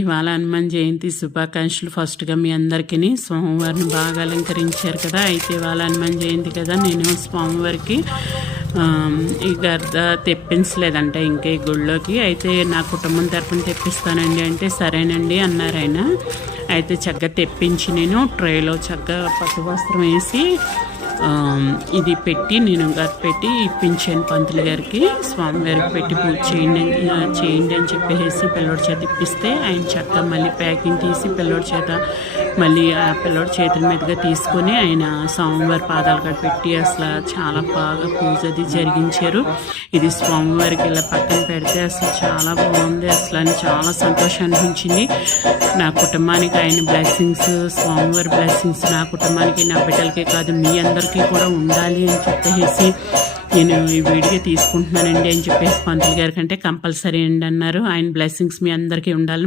ఇవాళ హనుమాన్ జయంతి శుభాకాంక్షలు. ఫస్ట్గా మీ అందరికీ స్వామివారిని బాగా అలంకరించారు కదా. అయితే ఇవాళ హనుమాన్ జయంతి కదా, నేను స్వామివారికి ఈ గర్ద తెప్పించలేదంట ఇంకా ఈ గుళ్ళోకి. అయితే నా కుటుంబం తరపున తెప్పిస్తానండి అంటే సరేనండి అన్నారు ఆయన. అయితే చక్కగా తెప్పించి నేను ట్రేలో చక్కగా పట్టు వస్త్రం వేసి ఇది పెట్టి నేను పెట్టి ఇప్పించాను పంతులు గారికి. స్వామివారికి పెట్టి పూజ చేయండి అని చెప్పేసి పిల్లోడి చేత ఇప్పిస్తే ఆయన చక్కగా మళ్ళీ ప్యాకింగ్ తీసి పిల్లోడి చేత మళ్ళీ ఆ పిల్లోడి చేతుల మీదుగా తీసుకొని ఆయన స్వామివారి పాదాలు కాడ పెట్టి అసలు చాలా బాగా పూజ అది జరిగించారు. ఇది స్వామివారికి ఇలా పక్కన పెడితే అసలు చాలా బాగుంది అసలు అని చాలా సంతోషం అనిపించింది. నా కుటుంబానికి ఆయన బ్లెస్సింగ్స్, స్వామివారి బ్లెస్సింగ్స్ నా కుటుంబానికి, నా బిడ్డలకే కాదు మీ అందరికీ కూడా ఉండాలి అని చెప్పేసి నేను ఈ వీడియో తీసుకుంటున్నానండి అని చెప్పేసి పంతులు గారి కంటే కంపల్సరీ అండి అన్నారు. ఆయన బ్లెస్సింగ్స్ మీ అందరికీ ఉండాలి.